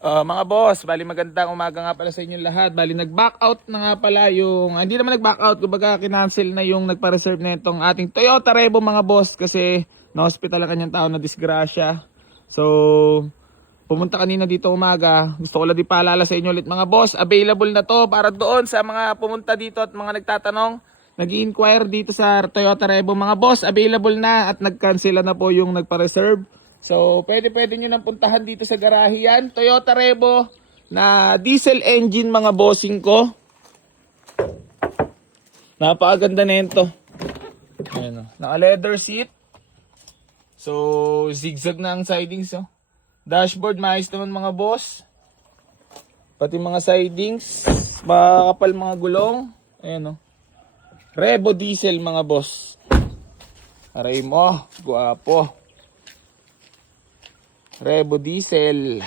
Mga boss, bali magandang umaga nga pala sa inyong lahat. Bali nag-back out na nga pala yung, hindi naman nag-back out, kumbaga kinancel na yung nagpa-reserve na itong ating Toyota Revo mga boss kasi na-hospital ang kanyang tao na disgrasya. So, pumunta kanina dito umaga. Gusto ko lang di paalala sa inyo ulit mga boss, available na to para doon sa mga pumunta dito at mga nagtatanong, nag-i-inquire dito sa Toyota Revo mga boss, available na at nag-cancel na po yung nagpa-reserve. So, pwede nyo nang puntahan dito sa garahe yan. Toyota Revo na diesel engine mga bossing ko. Napakaganda na ito. Ayan o. Naka-leather seat. So, zigzag na ang sidings. Oh. Dashboard, maayos naman mga boss. Pati mga sidings. Makakapal mga gulong. Ayan o. Revo diesel mga boss. Aray mo. Guwapo. Revo diesel.